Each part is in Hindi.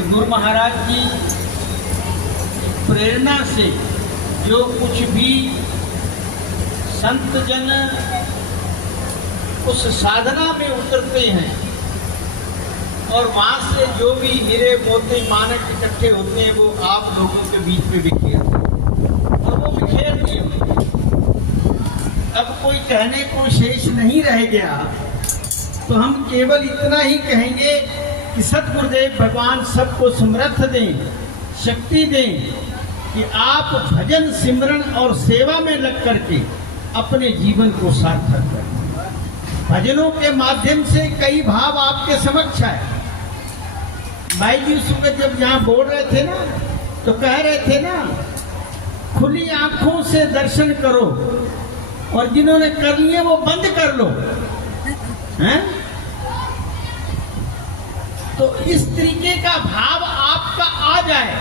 कि गुरु महाराज की प्रेरणा से जो कुछ भी संत जन उस साधना में उतरते हैं और वहाँ से जो भी हीरे मोती मानक इकट्ठे होते हैं वो आप लोगों के बीच में बिखेरते हैं और वो बिखेर दिए। अब कोई कहने को शेष नहीं रह गया, तो हम केवल इतना ही कहेंगे कि सतगुरुदेव भगवान सबको समर्थ दें, शक्ति दें कि आप भजन सिमरन और सेवा में लग करके अपने जीवन को सार्थक करें। भजनों के माध्यम से कई भाव आपके समक्ष है। भाई जी उस वक्त जब यहाँ बोल रहे थे ना, तो कह रहे थे ना, खुली आंखों से दर्शन करो और जिन्होंने कर लिए वो बंद कर लो, हैं? तो इस तरीके का भाव आपका आ जाए,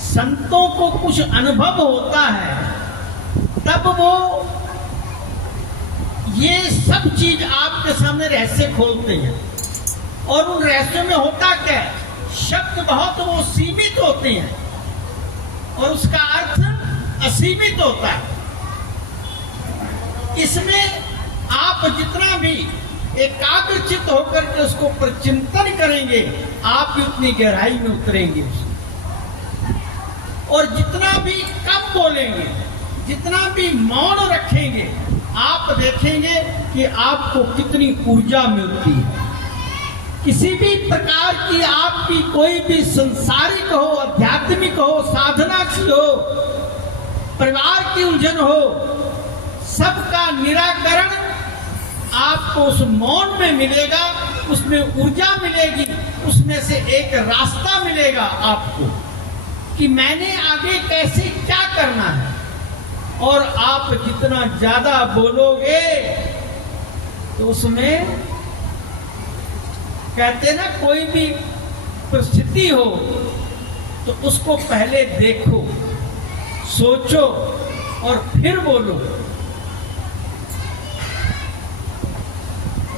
संतों को कुछ अनुभव होता है, तब वो ये सब चीज आपके सामने रहस्य खोलते हैं। और उन रहस्यों में होता क्या है, शब्द बहुत वो सीमित होते हैं और उसका अर्थ असीमित होता है। इसमें आप जितना भी एकाग्रचित्त होकर के उसको प्रचिंतन करेंगे, आप भी उतनी गहराई में उतरेंगे। और जितना भी कम बोलेंगे, जितना भी मौन रखेंगे, आप देखेंगे कि आपको कितनी ऊर्जा मिलती है। किसी भी प्रकार की आपकी कोई भी संसारिक हो, आध्यात्मिक हो, साधना की हो, परिवार की उलझन हो, सबका निराकरण आपको उस मौन में मिलेगा, उसमें ऊर्जा मिलेगी, उसमें से एक रास्ता मिलेगा आपको कि मैंने आगे कैसे क्या करना है। और आप जितना ज्यादा बोलोगे तो उसमें कहते ना, कोई भी परिस्थिति हो तो उसको पहले देखो, सोचो और फिर बोलो।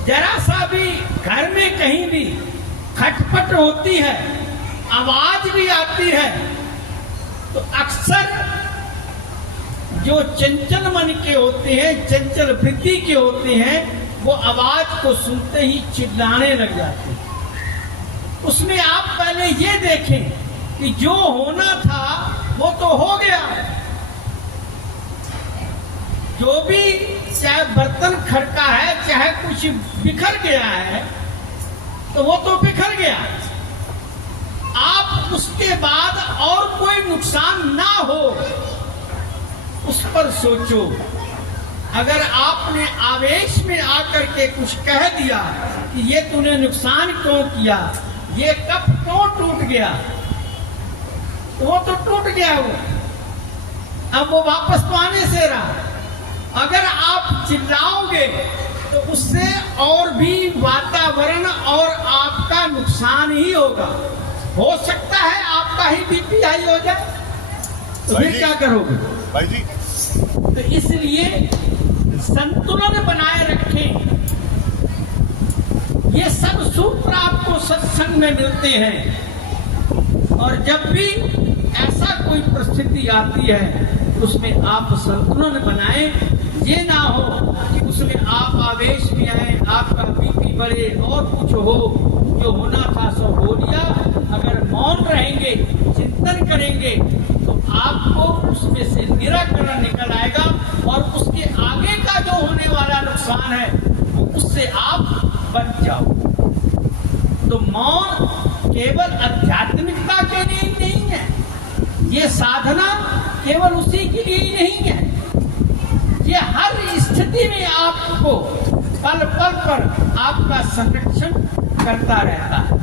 जरा सा भी घर में कहीं भी खटपट होती है, आवाज भी आती है, तो अक्सर जो चंचल मन के होते हैं, चंचल वृत्ति के होते हैं, वो आवाज को सुनते ही चिल्लाने लग जाते हैं। उसमें आप पहले ये देखें कि जो होना था वो तो हो गया। जो भी चाहे बर्तन खड़का है, चाहे कुछ बिखर गया है, तो वो तो बिखर गया। आप उसके बाद और कोई नुकसान ना हो उस पर सोचो। अगर आपने आवेश में आकर के कुछ कह दिया कि ये तूने नुकसान क्यों किया, ये कप क्यों टूट गया, तो वो तो टूट गया, वो अब वो वापस तो आने से रहा। अगर आप चिल्लाओगे तो उससे और भी वातावरण और आपका नुकसान ही होगा। हो सकता है आपका ही बीपी हाई हो जाए, तो फिर क्या करोगे भाई जी? तो इसलिए संतुलन बनाए रखें। ये सब सूत्र आपको सत्संग में मिलते हैं। और जब भी ऐसा कोई परिस्थिति आती है उसमें आप संतुलन बनाएं। ये ना हो कि उसमें आप आवेश में आए, आपका बीपी बढ़े और कुछ हो। जो होना था सो हो लिया। अगर मौन रहेंगे, चिंतन करेंगे, तो आपको उसमें से निराकरण निकल आएगा और उसके आगे का जो होने वाला नुकसान है उससे आप बच जाओ। तो मौन केवल आध्यात्मिकता के लिए ही नहीं है, ये साधना केवल उसी के लिए ही नहीं है। ये हर स्थिति में आपको पल पल पर आपका संरक्षण करता रहता है।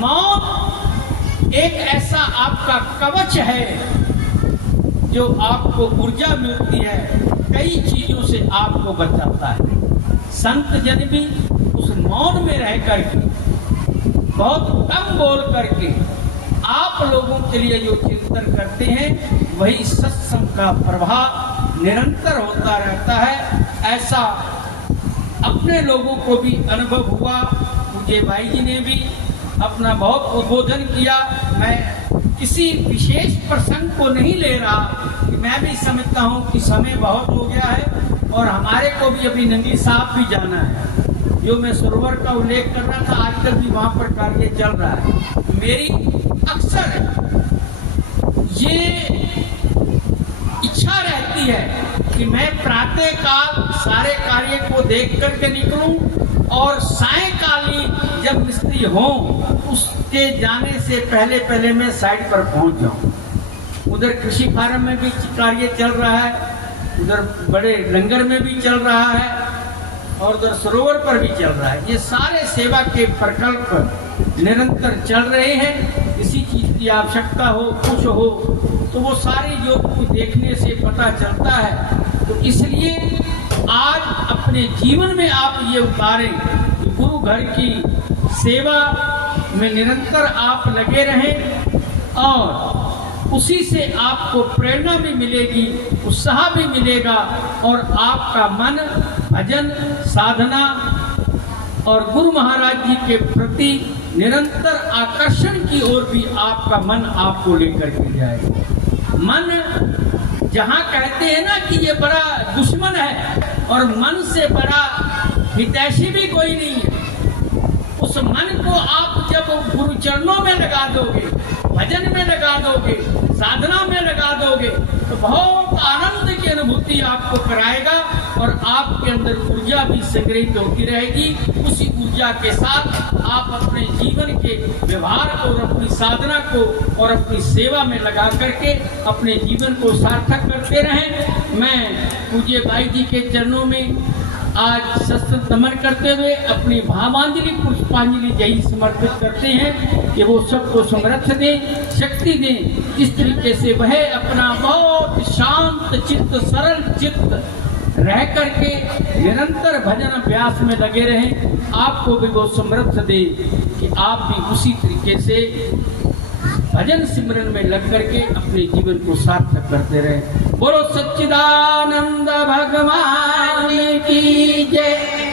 मौन एक ऐसा आपका कवच है जो आपको ऊर्जा मिलती है, कई चीजों से आपको बचाता है। संत जन भी उस मौन में रह करके, बहुत कम बोल करके आप लोगों के लिए जो चिंतन करते हैं, वही सत्संग का प्रभाव निरंतर होता रहता है। ऐसा अपने लोगों को भी अनुभव हुआ। मुझे भाई जी ने भी अपना बहुत उद्बोधन किया। मैं किसी विशेष प्रसंग को नहीं ले रहा कि मैं भी समझता हूँ कि समय बहुत हो गया है और हमारे को भी अभी नंगली साहब भी जाना है। जो मैं सरोवर का उल्लेख कर रहा था, आजकल भी वहाँ पर कार्य चल रहा है। मेरी अक्सर ये इच्छा रहती है कि मैं प्रातः काल सारे कार्य को देख करके निकलूं और सायंकालीन जब मिस्त्री हो उसके जाने से पहले पहले मैं साइड पर पहुंच जाऊं। उधर कृषि फार्म में भी कार्य चल रहा है, उधर बड़े लंगर में भी चल रहा है और उधर सरोवर पर भी चल रहा है। ये सारे सेवा के प्रकल्प निरंतर चल रहे हैं। किसी चीज की आवश्यकता हो, कुछ हो तो वो सारे योग को देखने से पता चलता है। तो इसलिए आज अपने जीवन में आप ये उतारें कि गुरु घर की सेवा में निरंतर आप लगे रहें और उसी से आपको प्रेरणा भी मिलेगी, उत्साह भी मिलेगा और आपका मन भजन साधना और गुरु महाराज जी के प्रति निरंतर आकर्षण की ओर भी आपका मन आपको लेकर के जाएगा। मन जहाँ कहते हैं ना कि ये बड़ा दुश्मन है और मन से बड़ा हितैषी भी कोई नहीं है, उस मन को आप जब गुरु चरणों में लगा दोगे, भजन में लगा दोगे, साधना में लगा दोगे तो बहुत आनंद की अनुभूति आपको कराएगा और आपके अंदर ऊर्जा भी संग्रहित होती रहेगी। उसी ऊर्जा के साथ आप अपने जीवन के व्यवहार को और अपनी साधना को और अपनी सेवा में लगा करके अपने जीवन को सार्थक करते रहें। मैं पूज्य भाई जी के चरणों में आज शस्त्र नमन करते हुए अपनी भावांजलि पुष्पांजलि यही समर्पित करते हैं कि वो सबको समर्थ दें, शक्ति दें। इस तरीके से वह अपना बहुत शांत चित्त, सरल चित्त रह करके निरंतर भजन अभ्यास में लगे रहें। आपको भी वो समर्थ दे कि आप भी उसी तरीके से भजन सिमरन में लग करके अपने जीवन को सार्थक करते रहे। बोलो सच्चिदानंद भगवान की जय।